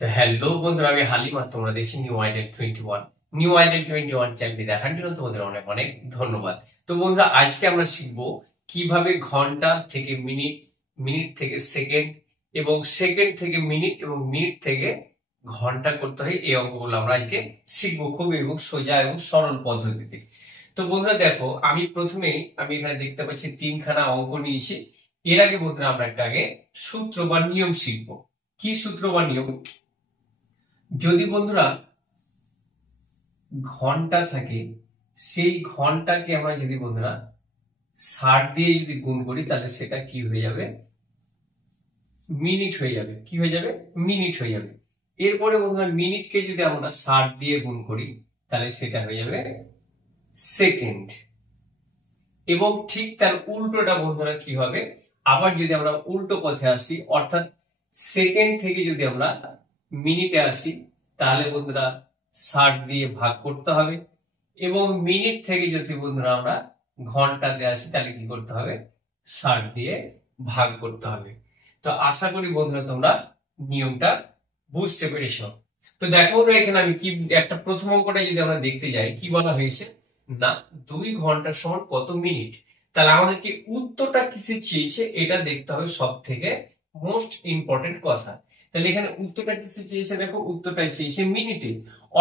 তো হ্যালো বন্ধুরা, আমি হালিমা, তোমরা দেখছি নিউ আইডেল 21। নিউ আইডেল 21 চ্যানেলটি দেখার জন্য তোমাদের অনেক অনেক ধন্যবাদ। তো বন্ধুরা, আজকে আমরা শিখবো কিভাবে ঘন্টা থেকে মিনিট, মিনিট থেকে সেকেন্ড এবং সেকেন্ড থেকে মিনিট এবং মিনিট থেকে ঘন্টা করতে হয়। এই অঙ্কগুলো আমরা আজকে শিখবো খুব এবং সোজা এবং সরল পদ্ধতিতে। তো বন্ধুরা দেখো, আমি এখানে দেখতে পাচ্ছি তিনখানা অঙ্ক নিয়েছি। এর আগে বন্ধুরা আমরা একটা আগে সূত্র বা নিয়ম শিখবো। কি সূত্র বা নিয়ম? যদি বন্ধুরা ঘন্টা থাকে, সেই ঘন্টাকে আমরা যদি বন্ধুরা 60 দিয়ে যদি গুণ করি, তাহলে সেটা কি হয়ে যাবে? মিনিট হয়ে যাবে। কি হয়ে যাবে? মিনিট হয়ে যাবে। এরপরে বন্ধুরা মিনিটকে যদি আমরা 60 দিয়ে গুণ করি, তাহলে সেটা হয়ে যাবে সেকেন্ড। এবং ঠিক তার উল্টোটা বন্ধুরা কি হবে? আবার যদি আমরা উল্টো পথে আসি, অর্থাৎ সেকেন্ড থেকে যদি আমরা মিনিটে আসি, তাহলে বন্ধুরা 60 দিয়ে ভাগ করতে হবে। এবং মিনিট থেকে যদি বন্ধুরা আমরা ঘন্টাতে আসি, তাহলে কি করতে হবে? 60 দিয়ে ভাগ করতে হবে। তো আশা করি বন্ধুরা তোমরা নিয়মটা বুঝতে পেরেছো। তো দেখো বন্ধুরা, এখানে আমি কি একটা প্রথম অঙ্কটা যদি আমরা দেখতে যাই, কি বলা হয়েছে না 2 ঘন্টার সমান কত মিনিট। তাহলে আমাদেরকে উত্তরটা কিসে চেয়েছে এটা দেখতে হবে, সব থেকে মোস্ট ইম্পর্টেন্ট কথা। তাহলে এখানে উত্তরটা কিসে চেয়েছে? দেখো, উত্তরটা চেয়েছে মিনিটে।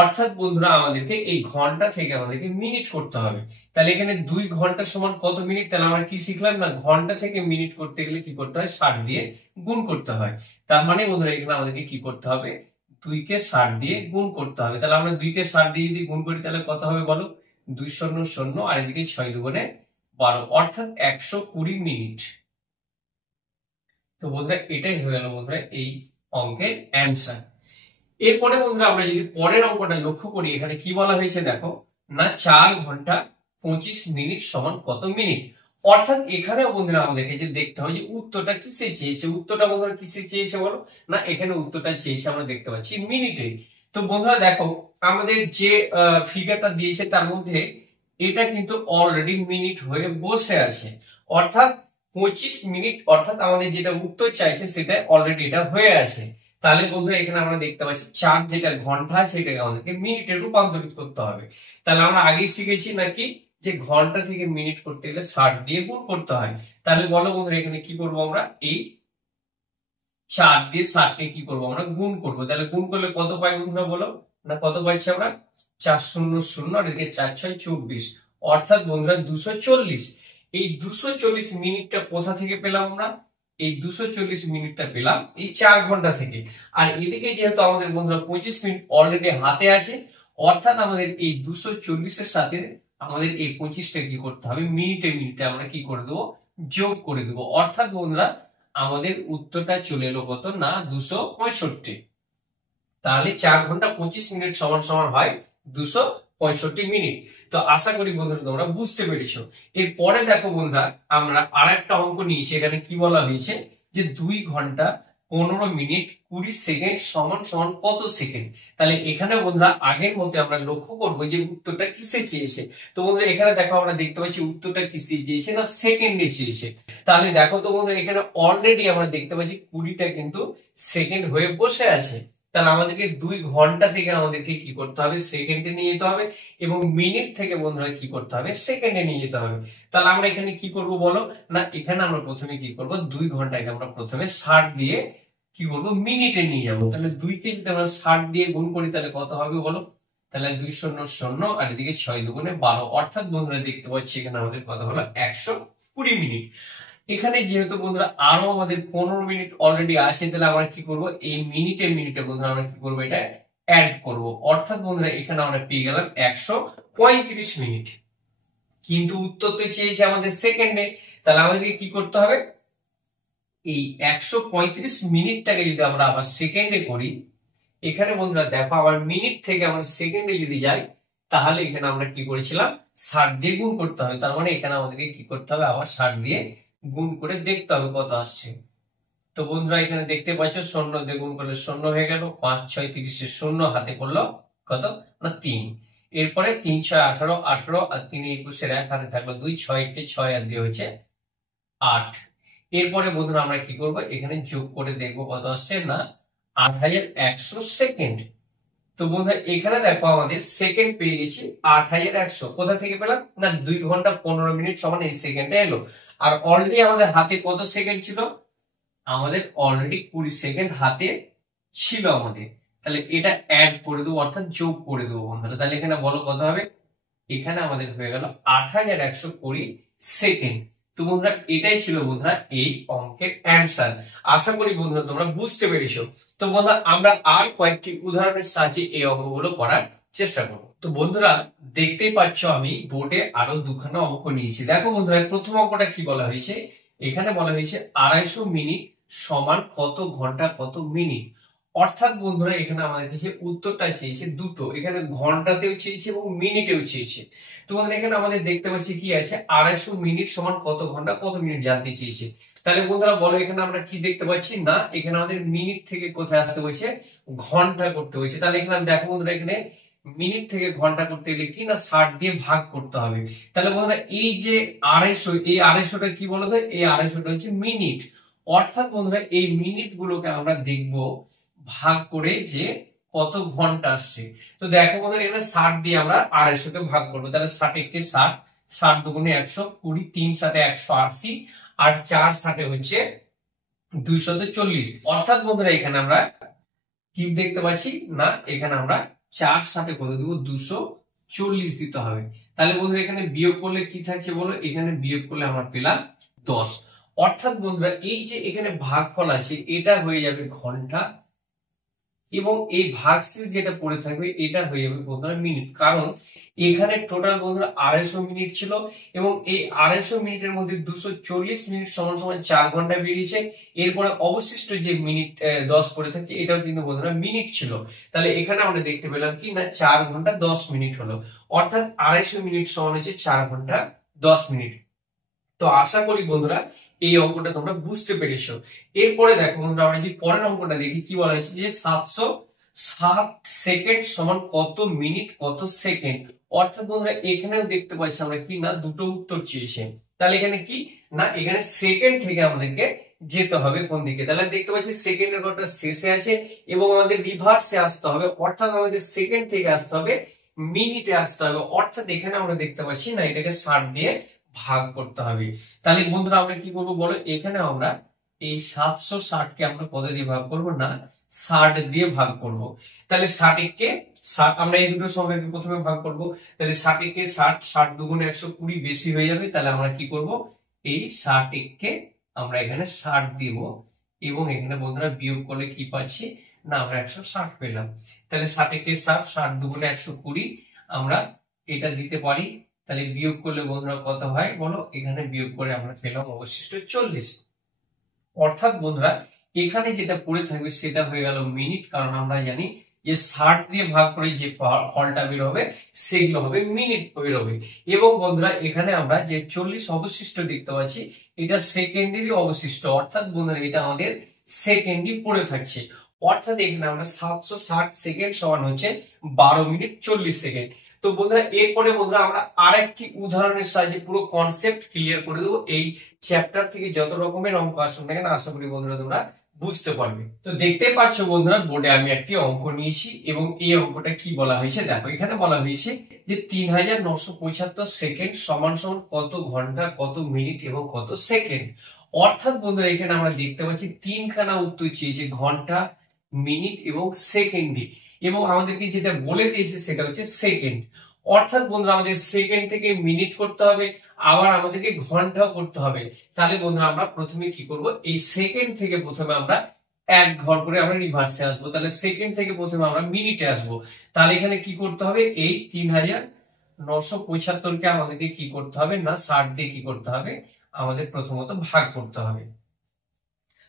অর্থাৎ বন্ধুরা আমাদেরকে এই ঘন্টা থেকে আমাদেরকে মিনিট করতে হবে। তাহলে এখানে 2 ঘন্টা সমান কত মিনিট? তাহলে আমরা কি শিখলাম না, ঘন্টা থেকে মিনিট করতে গেলে কি করতে হয়? 60 দিয়ে গুণ করতে হয়। তার মানে বন্ধুরা এখানে আমাদেরকে কি করতে হবে? 2 কে 60 দিয়ে গুণ করতে হবে। তাহলে আমরা 2 কে 60 দিয়ে যদি গুণ করি, তাহলে কত হবে বলো? 2 শূন্য শূন্য, আর এদিকে 6 দুগুণে 12, অর্থাৎ 120 মিনিট। তো বন্ধুরা এটাই হয়ে গেল বন্ধুরা এই অঙ্কের অ্যান্সার। এরপরে বন্ধুরা আমরা যদি পরের অঙ্কটা লক্ষ্য করি, এখানে কি বলা হয়েছে দেখো না 4 ঘন্টা 25 মিনিট সমান কত মিনিট। অর্থাৎ এখানে বন্ধুরা আমাদেরকে যে দেখতে হবে যে উত্তরটা কিসে চেয়েছে। উত্তরটা বন্ধুরা কিসে চেয়েছে বলো? না এখানে উত্তরটা চেয়েছে আমরা দেখতে পাচ্ছি মিনিটে। তো বন্ধুরা দেখো, আমাদের যে ফিগারটা দিয়েছে তার মধ্যে এটা কিন্তু অলরেডি মিনিট হয়ে বসে আছে। অর্থাৎ 25 মিনিট, অর্থাৎ আমাদের যেটা উত্তর চাইছে সেটা অলরেডি এটা হয়ে আছে। তাহলে বন্ধুরা এখানে আমরা দেখতে পাচ্ছি 4 যেটা ঘন্টা সেটাকে আমাদেরকে মিনিটে রূপান্তরিত করতে হবে। তাহলে আমরা আগেই শিখেছি নাকি যে ঘন্টা থেকে মিনিট করতে গেলে 60 দিয়ে গুণ করতে হয়। তাহলে বলো বন্ধুরা এখানে কি করবো আমরা? এই 4 দিয়ে 60 কে কি করবো? আমরা গুণ করবো। তাহলে গুণ করলে কত পাই বন্ধুরা বলো? না কত পাইছি আমরা? 4 শূন্য শূন্য, আর এদিকে 4 6 24, অর্থাৎ বন্ধুরা 240। এই 240 মিনিটটা কোথা থেকে পেলাম আমরা? এই 240 মিনিটটা পেলাম এই 4 ঘন্টা থেকে। আর এদিকে যেহেতু আমাদের বন্ধুরা 25 মিনিট অলরেডি হাতে আছে, অর্থাৎ আমাদের এই 240 এর সাথে আমাদের এই 25টা কি করতে হবে? মিনিটে মিনিটে আমরা কি করে দেবো? যোগ করে দেবো। অর্থাৎ বন্ধুরা আমাদের উত্তরটা চলে এলো কত? না 265। তাহলে 4 ঘন্টা 25 মিনিট সমান সমান হয় 265 মিনিট। তো আশা করি বন্ধুরা তোমরা বুঝতে পেরেছো। এরপরে দেখো বন্ধুরা, আমরা আরেকটা অঙ্ক নিয়েছি। এখানে কি বলা হয়েছে যে 2 ঘন্টা 15 মিনিট 20 সেকেন্ড সমান সমান কত সেকেন্ড। তাহলে এখানে বন্ধুরা আগের মতো আমরা লক্ষ্য করবো যে উত্তরটা কিসে চেয়েছে। তো বন্ধুরা এখানে দেখো আমরা দেখতে পাচ্ছি উত্তরটা কিসে চেয়েছে না সেকেন্ডে চেয়েছে। তাহলে দেখো তো বন্ধুরা এখানে অলরেডি আমরা দেখতে পাচ্ছি 20টা কিন্তু সেকেন্ড হয়ে বসে আছে। তাহলে আমাদেরকে 2 ঘন্টা থেকে আমাদেরকে কি করতে হবে? সেকেন্ডে নিয়ে যেতে হবে। এবং মিনিট থেকে বন্ধুরা কি করতে হবে? সেকেন্ডে নিয়ে যেতে হবে। তাহলে আমরা এখানে কি করব বলো? না এখানে আমরা প্রথমে কি করব? 2 ঘন্টাকে আমরা প্রথমে 60 দিয়ে কি করব? মিনিটে নিয়ে যাব। তাহলে 2 কে যদি আমরা 60 দিয়ে গুণ করি, তাহলে কত হবে বলো? তাহলে 2 শূন্য শূন্য, আর এদিকে 6 দুগুণে 12, অর্থাৎ বন্ধুরা দেখতে পাচ্ছি এখানে আমাদের কত হলো? 120 মিনিট। এখানে যেহেতু বন্ধুরা আরো আমাদের 15 মিনিট অলরেডি আসে, তাহলে আমরা কি করব? এই মিনিটে মিনিটে বন্ধুরা আমরা কি করব? এটা অ্যাড করব। অর্থাৎ বন্ধুরা এখানে আমরা পেয়ে গেলাম 135 মিনিট। কিন্তু উত্তর তো চেয়েছে আমাদের সেকেন্ডে। তাহলে আমাদেরকে কি করতে হবে? এই 135 মিনিটটাকে যদি আমরা আবার সেকেন্ডে করি, এখানে বন্ধুরা দেখো আবার মিনিট থেকে আমরা সেকেন্ডে যদি যাই, তাহলে এখানে আমরা কি করেছিলাম? 60 দিয়ে গুণ করতে হবে। তার মানে এখানে আমাদেরকে কি করতে হবে? আবার 60 দিয়ে গুণ করে দেখতে হবে কত আসছে। তো বন্ধুরা এখানে দেখতে পাচ্ছ শূন্য দিয়ে গুণ করলে শূন্য হয়ে গেল, 5 6 30 শূন্য হাতে পড়লো কত? না 3। এরপরে 3 6 18, 18 আর 3 21 1 হাতে থাকলো 2, 6 কে 6 আর 2 হয়েছে 8। এরপরে বন্ধুরা আমরা কি করব? এখানে যোগ করে দেখবো কত আসছে। না 8100 সেকেন্ড। তো বন্ধুরা এখানে দেখো আমাদের সেকেন্ড পেয়ে গেছি 8100। কোথা থেকে পেলাম? না 2 ঘন্টা 15 মিনিট সমান এই সেকেন্ডে এলো। আর অলরেডি আমাদের হাতে কত সেকেন্ড ছিল? আমাদের অলরেডি 20 সেকেন্ড হাতে ছিল আমাদের। তাহলে এটা অ্যাড করে দেবো, অর্থাৎ যোগ করে দেবো বন্ধুরা। তাহলে এখানে বলো কত হবে? এখানে আমাদের হয়ে গেল 8120 সেকেন্ড। তো বন্ধুরা এটাই ছিল বন্ধুরা এই অঙ্কের অ্যান্সার। আশা করি বন্ধুরা তোমরা বুঝতে পেরেছো। তো বন্ধুরা আমরা আর কয়েকটি উদাহরণের সাহায্যে এই অঙ্কগুলো করার চেষ্টা করব। তো বন্ধুরা দেখতেই পাচ্ছ আমি বোর্ডে আরো দুখানা অঙ্ক নিয়েছি। দেখো বন্ধুরা প্রথম অঙ্কটা কি বলা হয়েছে? এখানে বলা হয়েছে 250 মিনিট সমান কত ঘন্টা কত মিনিট। অর্থাৎ বন্ধুরা এখানে আমাদের কাছে উত্তরটা চেয়েছে দুটো, এখানে ঘন্টাতেও চেয়েছে এবং মিনিটেও চেয়েছে। তো বন্ধুরা এখানে আমাদের দেখতে পাচ্ছি কি আছে, 250 মিনিট সমান কত ঘন্টা কত মিনিট জানতে চেয়েছে। তাহলে বন্ধুরা বলো এখানে আমরা কি দেখতে পাচ্ছি? না এখানে আমাদের মিনিট থেকে কোথায় আসতে হয়েছে? ঘন্টা করতে হয়েছে। তাহলে এখানে দেখো বন্ধুরা এখানে মিনিট থেকে ঘন্টা করতে গেলে কি না 60 দিয়ে ভাগ করতে হবে। তাহলে বন্ধুরা এই যে 250, এই 250টা কি বলতো? এই 250টা হচ্ছে মিনিট। অর্থাৎ বন্ধুরা এই মিনিট গুলোকে আমরা দেখবো ভাগ করে যে কত ঘন্টা আসছে। তো দেখো বন্ধুরা এখানে 60 দিয়ে আমরা 250 কে ভাগ করবো। তাহলে 60 কে 60, 60 দুগুণে 120, 3 7 180, আর 4 7 হচ্ছে 240। অর্থাৎ বন্ধুরা এখানে আমরা কি দেখতে পাচ্ছি? না এখানে আমরা 4 7 কত দিব? 240 দিতে হবে। তাহলে বন্ধুরা এখানে বিয়োগ করলে কি থাকছে বলো? এখানে বিয়োগ করলে আমরা পেলাম 10। অর্থাৎ বন্ধুরা এই যে এখানে ভাগফল আছে এটা হয়ে যাবে ঘন্টা, এবং এই ভাগশেষ যেটা পড়ে থাকবে এটা হয়ে যাবে বন্ধুরা মিনিট। কারণ এখানে টোটাল বন্ধুরা 250 মিনিট ছিল, এবং এই 250 মিনিটের মধ্যে 240 মিনিট সমান সমান 4 ঘন্টা বেরিয়েছে। এরপরে অবশিষ্ট যে মিনিট 10 পড়ে থাকছে এটাও কিন্তু বন্ধুরা মিনিট ছিল। তাহলে এখানে আমরা দেখতে পেলাম কি না 4 ঘন্টা 10 মিনিট হলো। অর্থাৎ 250 মিনিট সমান হচ্ছে 4 ঘন্টা 10 মিনিট। তো আশা করি বন্ধুরা এই অঙ্কটা তোমরা বুঝতে পেরেছো। এরপরে দেখো বন্ধুরা আমরা যদি পরের অঙ্কটা দেখি কি বলা হয়েছে, যে 760 সেকেন্ড সমান কত মিনিট কত সেকেন্ড। অর্থাৎ বন্ধুরা এখানেও দেখতে পাচ্ছি আমরা কি না দুটো উত্তর চেয়েছে। তাহলে এখানে কি না এখানে সেকেন্ড থেকে আমাদেরকে যেতে হবে কোন দিকে? তাহলে দেখতে পাচ্ছি সেকেন্ডের ঘরটা শেষে আছে এবং আমাদের রিভার্সে আসতে হবে। অর্থাৎ আমাদের সেকেন্ড থেকে আসতে হবে মিনিটে আসতে হবে। অর্থাৎ এখানে আমরা দেখতে পাচ্ছি না এটাকে 60 দিয়ে ভাগ করতে হবে। তাহলে বন্ধুরা আমরা কি করবো বলো? এখানে আমরা এই 760 কে আমরা কত দিয়ে ভাগ করবো? না 60 দিয়ে ভাগ করব। তাহলে 60 কে 60 আমরা এই দুটো সংখ্যাকে প্রথমে ভাগ করব। তাহলে 60 কে 60, 60 দুগুণে 120 বেশি হয়ে যাবে। তাহলে আমরা কি করব? এই 60 কে আমরা এখানে 60 দিব, এবং এখানে বন্ধুরা বিয়োগ করলে কি পাচ্ছি? না আমরা 160 পেলাম। তাহলে 60 কে 60, 60 দুগুণে 120 আমরা এটা দিতে পারি। তাহলে বিয়োগ করলে বন্ধুরা কত হয় বলো? এখানে বিয়োগ করে আমরা পেলাম অবশিষ্ট 40। অর্থাৎ বন্ধুরা এখানে যেটা পড়ে থাকবে সেটা হয়ে গেল মিনিট, কারণ আমরা জানি যে 60 দিয়ে ভাগ করে যে ফলটা বের হবে সেগুলো হবে মিনিট বের হবে। এবং বন্ধুরা এখানে আমরা যে 40 অবশিষ্ট দেখতে পাচ্ছি এটা সেকেন্ডেরই অবশিষ্ট। অর্থাৎ বন্ধুরা এটা আমাদের সেকেন্ডই পড়ে থাকছে। অর্থাৎ এখানে আমরা 760 সেকেন্ড সমান হচ্ছে 12 মিনিট 40 সেকেন্ড। তো বন্ধুরা এরপরে বন্ধুরা আমরা আরেকটি উদাহরণের সাহায্যে পুরো কনসেপ্ট ক্লিয়ার করে দেবো। এই চ্যাপ্টার থেকে যত রকমের অঙ্ক আসুন না কেন আশা করি বন্ধুরা তোমরা বুঝতে পারবে। তো দেখতে পাচ্ছ বন্ধুরা বোর্ডে আমি একটি অঙ্ক নিয়েছি, এবং এই অঙ্কটা কি বলা হয়েছে দেখো। এখানে বলা হয়েছে যে 3975 সেকেন্ড সমান সমান কত ঘন্টা কত মিনিট এবং কত সেকেন্ড। অর্থাৎ বন্ধুরা এখানে আমরা দেখতে পাচ্ছি তিনখানা উত্তর চেয়েছে, ঘন্টা মিনিট এবং সেকেন্ডে, এবং আমাদেরকে যেটা বলে দিয়েছে সেটা হচ্ছে সেকেন্ড। অর্থাৎ বন্ধুরা আমাদের সেকেন্ড থেকে মিনিট করতে হবে, আবার আমাদেরকে ঘন্টাও করতে হবে। তাহলে বন্ধুরা আমরা প্রথমে কি করব? এই সেকেন্ড থেকে প্রথমে আমরা এক ঘর করে আমরা রিভার্সে আসবো। তাহলে সেকেন্ড থেকে প্রথমে আমরা মিনিটে আসবো। তাহলে এখানে কি করতে হবে? এই 3975 কে আমাদেরকে কি করতে হবে? না 60 দিয়ে কি করতে হবে? আমাদের প্রথমত ভাগ করতে হবে।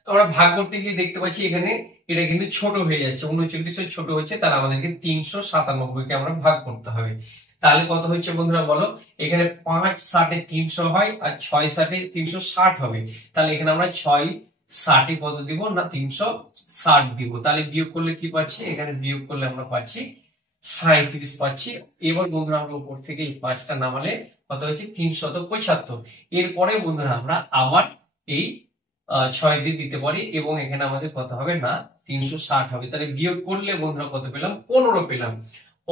তো আমরা ভাগ করতে গিয়ে দেখতে পাচ্ছি এখানে এটা কিন্তু ছোট হয়ে যাচ্ছে, 39 ছোট হচ্ছে। তাহলে আমাদেরকে 397 কে আমরা ভাগ করতে হবে। তাহলে কত হচ্ছে বন্ধুরা বলো? এখানে 5 7 300 হয়, আর 6 7 360 হবে। তাহলে এখানে আমরা 6 60 কত দিব? না 360 দিব। তাহলে বিয়োগ করলে কি পাচ্ছি? এখানে বিয়োগ করলে আমরা পাচ্ছি 37 পাচ্ছি। এবার বন্ধুরা আমরা উপর থেকে এই 5টা নামালে কত হচ্ছে? 375। এরপরে বন্ধুরা আমরা আবার এই 6 দিয়ে দিতে পারি, এবং এখানে আমাদের কত হবে? না 360 হবে। তাহলে বিয়োগ করলে বন্ধুরা কত পেলাম? 15 পেলাম।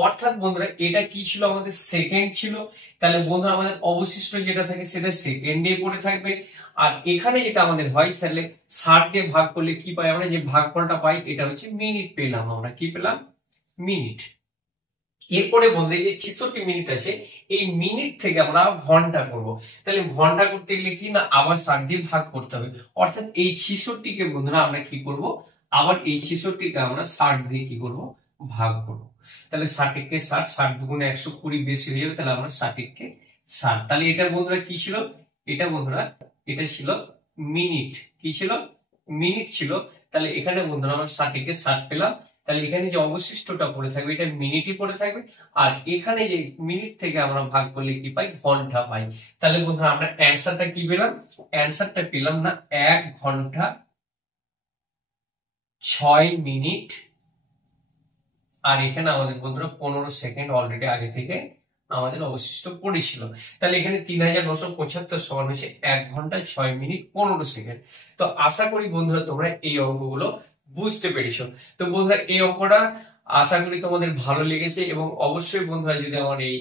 অর্থাৎ বন্ধুরা এটা কি ছিল? আমাদের সেকেন্ড ছিল। তাহলে বন্ধুরা আমাদের অবশিষ্ট যেটা থাকে সেটা সেকেন্ডে পড়ে থাকবে। আর এখানে যেটা আমাদের হয়, তাহলে 60 দিয়ে ভাগ করলে কি পাই আমরা? যে ভাগফলটা পাই এটা হচ্ছে মিনিট পেলাম আমরা। কি পেলাম? মিনিট। এরপরে বন্ধু এই যে 66 মিনিট আছে, এই মিনিট থেকে আমরা ঘন্টা করব। তাহলে ঘন্টা করতে গেলে কি না, আবার 60 দিয়ে ভাগ করতে হবে। অর্থাৎ এই 66 কে বন্ধুরা আমরা কি করব? আবার এই 66 কে আমরা 60 দিয়ে কি করব? ভাগ করব। তাহলে 60 কে 60, 60 দুগুণে 120 বেশি হয়ে যাবে। তাহলে আমরা 60 কে 60। তাহলে এটা বন্ধুরা কি ছিল? এটা বন্ধুরা এটা ছিল মিনিট। কি ছিল? মিনিট ছিল। তাহলে এখানে বন্ধুরা আমরা 60 কে 60 পেলাম। তাহলে এখানে যে অবশিষ্টটা পড়ে থাকবে এটা মিনিটই পড়ে থাকবে। আর এখানে যে মিনিট থেকে আমরা ভাগ করলে কি পাই? ঘন্টা পাই। তাহলে বন্ধুরা আমরা অ্যান্সারটা কি পেলাম? অ্যান্সারটা পেলাম না 1 ঘন্টা 6 মিনিট। আর এখানে আমাদের বন্ধুরা 15 সেকেন্ড অলরেডি আগে থেকে আমাদের অবশিষ্ট পড়েছিল। তাহলে এখানে 3975 সমান হচ্ছে 1 ঘন্টা 6 মিনিট 15 সেকেন্ড। তো আশা করি বন্ধুরা তোমরা এই অঙ্কগুলো বুঝতে পেরেছো। তো বন্ধুরা এই অঙ্কটা আশা করি তোমাদের ভালো লেগেছে, এবং অবশ্যই বন্ধুরা যদি আমার এই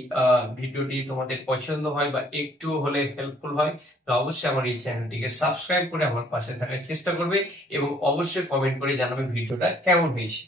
ভিডিওটি তোমাদের পছন্দ হয় বা একটু হলে হেল্পফুল হয়, তো অবশ্যই আমার এই চ্যানেলটিকে সাবস্ক্রাইব করে আমার পাশে থাকার চেষ্টা করবে, এবং অবশ্যই কমেন্ট করে জানাবে ভিডিওটা কেমন হয়েছে।